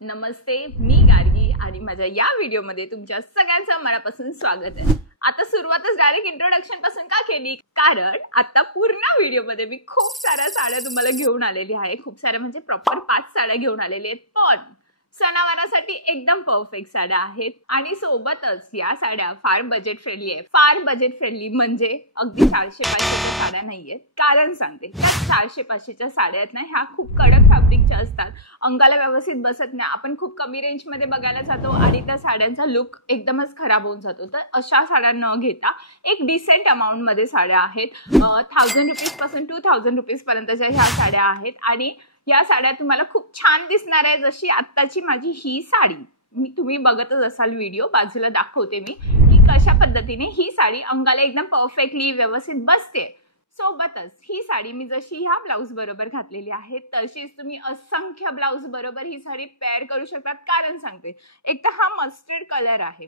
नमस्ते, मी गार्गी आणि माझ्या या व्हिडिओमध्ये तुमच्या सगळ्यांचं मनापासून स्वागत आहे। आता सुरुवातच डायरेक्ट इंट्रोडक्शन पासून का केली, कारण आता पूर्ण व्हिडिओमध्ये मी खूप साऱ्या साड्या तुम्हाला घेऊन आलेली आहे। खूप साऱ्या म्हणजे प्रॉपर 5 साड्या घेऊन आलेली आहेत, पण सणावारासाठी एकदम परफेक्ट साड्या आहेत। आणि सोबतच या साड्या फार बजेट फ्रेंडली आहे। फार बजेट फ्रेंडली म्हणजे अगदी 400-500च्या साड्या नाहीयेत। कारण सांगते, 400-500च्या साड्या आहेत ना, ह्या खूप कडक फॅब्रिकच्या असतात, अंगाला व्यवस्थित बसत नाही। आपण खूप कमी रेंज मध्ये बघायला जातो आणि त्या साड्यांचा लुक एकदमच खराब होऊन जातो। तर अशा साड्या न घेता एक डिसेंट अमाउंट मध्ये साड्या आहेत। 1000 रुपीज पासून 2000 रुपीज पर्यंतच्या ह्या साड्या आहेत आणि या साड्या तुम्हाला खूप छान दिसणार आहे। जशी आत्ताची माझी ही साडी, तुम्ही बघतच असाल व्हिडिओ, बाजूला दाखवते मी की कशा पद्धतीने ही साडी अंगाला एकदम परफेक्टली व्यवस्थित बसते। सोबतच ही साडी मी जशी ह्या ब्लाउज बरोबर घातलेली आहे तशीच तुम्ही असंख्य ब्लाउज बरोबर ही साडी पेअर करू शकतात। कारण सांगते, एक तर हा मस्टर्ड कलर आहे,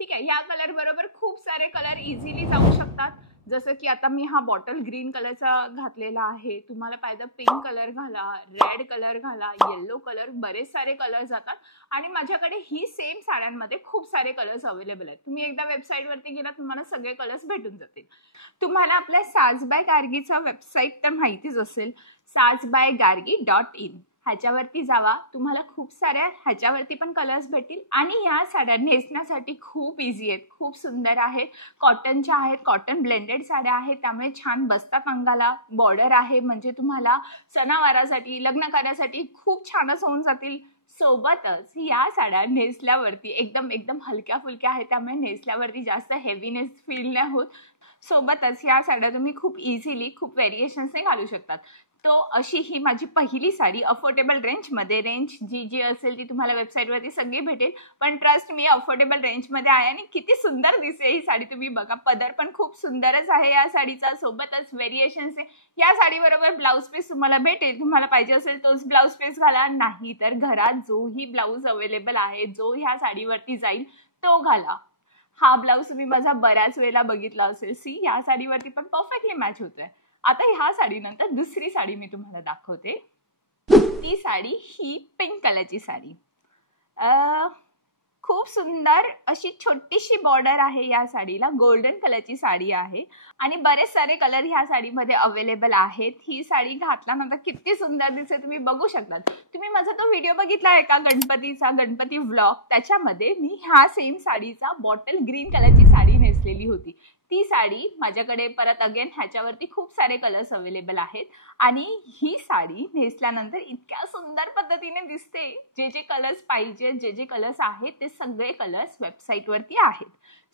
ठीक आहे, ह्या कलर बरोबर खूप सारे कलर इझिली जाऊ शकतात। जसं की आता मी हा बॉटल ग्रीन कलरचा घातलेला आहे, तुम्हाला पाहिजे पिंक कलर घाला, रेड कलर घाला, येलो कलर, बरेच सारे कलर जातात। आणि माझ्याकडे ही सेम साड्यांमध्ये खूप सारे कलर्स अवेलेबल आहेत। तुम्ही एकदा वेबसाईटवरती गेला, तुम्हाला सगळे कलर्स भेटून जातील। तुम्हाला आपल्या साज बाय गार्गीचा वेबसाईट तर माहितीच असेल, sajbygargi.in, ह्याच्यावरती जावा, तुम्हाला खूप साऱ्या ह्याच्यावरती पण कलर्स भेटतील। आणि ह्या साड्या नेसण्यासाठी खूप इझी आहेत, खूप सुंदर आहेत, कॉटनच्या आहेत, कॉटन ब्लेंडेड साड्या आहेत, त्यामुळे छान बसतात अंगाला। बॉर्डर आहे म्हणजे तुम्हाला सणावारासाठी, लग्न कार्यासाठी खूप छानच होऊन जातील। सोबतच या साड्या नेसल्यावरती एकदम हलक्या फुलक्या आहेत, त्यामुळे नेसल्यावरती जास्त हेवीनेस फील नाही होत। सोबतच या साड्या तुम्ही खूप इझिली खूप व्हेरिएशन्सने घालू शकतात। तो अशी ही माझी पहिली साडी अफोर्डेबल रेंजमध्ये, रेंज जी असेल ती तुम्हाला वेबसाईटवरती सगळी भेटेल, पण ट्रस्ट मी अफोर्डेबल रेंजमध्ये आहे। आणि किती सुंदर दिसते ही साडी, तुम्ही बघा, पदर पण खूप सुंदरच आहे या साडीचा। सोबतच व्हेरिएशन्स आहे। या साडीबरोबर ब्लाऊज पीस तुम्हाला भेटेल, तुम्हाला पाहिजे असेल तोच ब्लाऊज पीस घाला, नाही तर घरात जोही ब्लाऊज अवेलेबल आहे, जो ह्या साडीवरती जाईल तो घाला। हा ब्लाऊज तुम्ही माझा बऱ्याच वेळेला बघितला असेल, सी या साडीवरती पण परफेक्टली मॅच होतोय। आता ह्या साडीनंतर दुसरी साडी मी तुम्हाला दाखवते। ती साडी ही पिंक कलरची साडी, खूप सुंदर अशी छोटीशी बॉर्डर आहे या साडीला, गोल्डन कलरची साडी आहे आणि बरेच सारे कलर ह्या साडीमध्ये अवेलेबल आहेत। ही साडी घातल्यानंतर किती सुंदर दिसते तुम्ही बघू शकता। तुम्ही माझा तो व्हिडिओ बघितला आहे का, गणपती व्लॉग, त्याच्यामध्ये मी ह्या सेम साडीचा बॉटल ग्रीन कलरची साडी नेसलेली होती। ती साडी माझ्याकडे परत अगेन ह्याच्यावरती खूप सारे कलर्स अवेलेबल आहेत आणि ही साडी नेसल्यानंतर इतक्या सुंदर पद्धतीने दिसते। जे कलर्स पाहिजे, जे कलर्स आहेत ते सगळे कलर्स वेबसाईटवरती आहेत।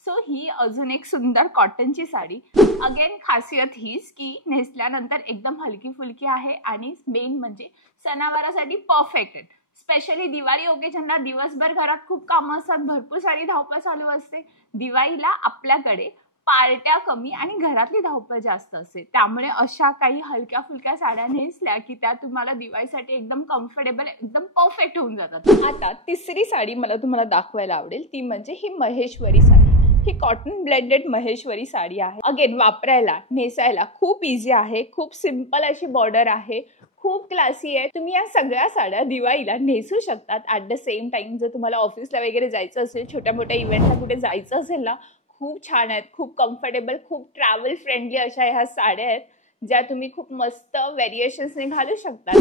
सो ही अजून एक सुंदर कॉटनची साडी, अगेन खासियत हीच की नेसल्यानंतर एकदम हलकी फुलकी आहे आणि मेन म्हणजे सणावारासाठी परफेक्ट आहे। स्पेशली दिवाळी ओकेजनला दिवसभर घरात खूप कामं असतात, भरपूर सारी धावपळ चालू असते। दिवाळीला आपल्याकडे पार्ट्या कमी आणि घरातली धावपळ जास्त असते, त्यामुळे अशा काही हलक्या फुलक्या साड्या नेसल्या की त्या तुम्हाला दिवाळीसाठी एकदम कम्फर्टेबल, एकदम परफेक्ट होऊन जातात। आता तिसरी साडी मला तुम्हाला दाखवायला आवडेल, ती म्हणजे ही महेश्वरी साडी। ही कॉटन ब्लेंडेड महेश्वरी साडी आहे। अगेन वापरायला, नेसायला खूप इझी आहे, खूप सिंपल अशी बॉर्डर आहे, खूप क्लासी आहे। तुम्ही या सगळ्या साड्या दिवाळीला नेसू शकतात। ॲट द सेम टाइम जर तुम्हाला ऑफिसला वगैरे जायचं असेल, छोट्या मोठ्या इव्हेंटला कुठे जायचं असेल ना, खूप छान आहेत, खूप कम्फर्टेबल, खूप ट्रॅव्हल फ्रेंडली अशा ह्या साड्या आहेत, ज्या तुम्ही खूप मस्त व्हेरिएशन्सने घालू शकता।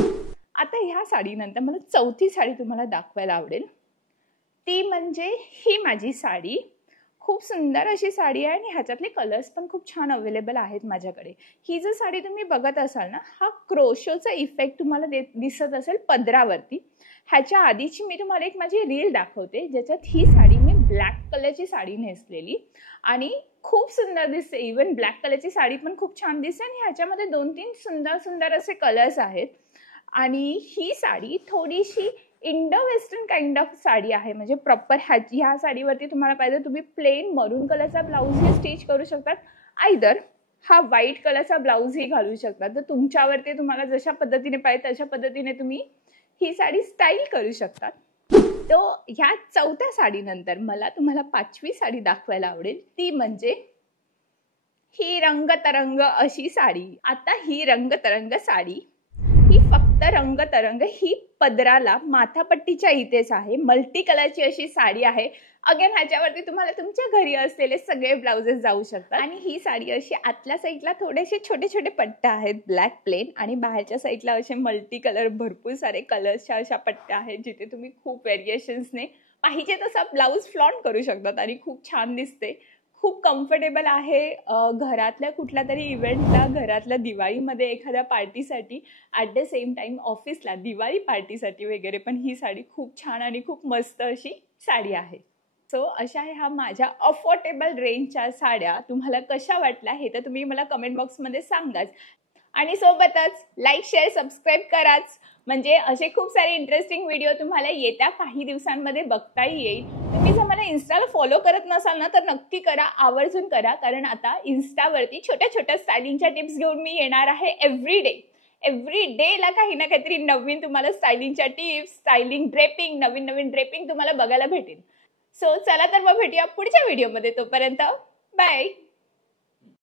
आता ह्या साडीनंतर मला चौथी साडी तुम्हाला दाखवायला आवडेल, ती म्हणजे ही माझी साडी। खूप सुंदर अशी साडी आहे आणि ह्याच्यातले कलर्स पण खूप छान अवेलेबल आहेत माझ्याकडे। ही जर साडी तुम्ही बघत असाल ना, हा क्रोशोचा इफेक्ट तुम्हाला दिसत असेल पदरावरती। ह्याच्या आधीची मी तुम्हाला एक माझी रील दाखवते, ज्याच्यात ही साडी मी ब्लॅक कलरची साडी नेसलेली आणि खूप सुंदर दिसते। इवन ब्लॅक कलरची साडी पण खूप छान दिसते आणि ह्याच्यामध्ये 2-3 सुंदर असे कलर्स आहेत। आणि ही साडी थोडीशी Indo western kind of sari आहे, म्हणजे प्रॉपर ह्या साडीवरती तुम्हाला पाहिजे तुम्ही प्लेन मरून कलरचा ब्लाऊजही स्टिच करू शकतात, आयदर हा व्हाईट कलरचा ब्लाऊजही घालू शकतात। तर तुमच्यावरती तुम्हाला जशा पद्धतीने पाहिजे तशा पद्धतीने तुम्ही ही साडी स्टाईल करू शकतात। तो ह्या चौथ्या साडीनंतर मला तुम्हाला 5वी साडी दाखवायला आवडेल, ती म्हणजे ही रंगतरंग अशी साडी। आता ही रंगतरंग साडी ही फक्त रंगतरंग ही पदराला माथापट्टीच्या इथेच आहे. मल्टी कलरची अशी साडी आहे. अगेन ह्याच्यावरती तुम्हाला तुमच्या घरी असलेले सगळे ब्लाउजेस जाऊ शकतात. आणि ही साडी अशी आतल्या साईडला थोडेसे छोटे छोटे पट्ट्या आहेत ब्लॅक प्लेन, आणि बाहेरच्या साईडला असे मल्टी कलर भरपूर सारे कलर्सच्या अशा पट्ट्या आहेत, जिथे तुम्ही खूप व्हेरिएशन्सने पाहिजे तसा ब्लाऊज फ्लॉन्ट करू शकतात आणि खूप छान दिसते. खूप कम्फर्टेबल आहे. घरातल्या कुठल्या तरी इव्हेंटला, घरातल्या दिवाळीमध्ये एखाद्या पार्टीसाठी, ॲट द सेम टाइम ऑफिसला दिवाळी पार्टीसाठी वगैरे पण ही साडी खूप छान आणि खूप मस्त अशी साडी आहे. सो अशा ह्या माझ्या अफोर्डेबल रेंजच्या साड्या तुम्हाला कशा वाटल्या हे तर तुम्ही मला कमेंट बॉक्समध्ये सांगाच. आणि सोबतच लाईक, शेअर, सबस्क्राईब कराच, म्हणजे असे खूप सारे इंटरेस्टिंग व्हिडिओ तुम्हाला येत्या काही दिवसांमध्ये बघताही येईल. तुम्ही जर मला इन्स्टाला फॉलो करत नसाल ना तर नक्की करा, आवर्जून करा, कारण आता इन्स्टावरती छोट्या छोट्या स्टायलिंगच्या टिप्स घेऊन मी येणार आहे एव्हरी डेला काही ना काहीतरी नवीन तुम्हाला स्टायलिंगच्या टिप्स, स्टायलिंग ड्रेपिंग, नवीन ड्रेपिंग तुम्हाला बघायला भेटेल. सो चला तर मग भेटूया पुढच्या व्हिडिओमध्ये. तोपर्यंत बाय.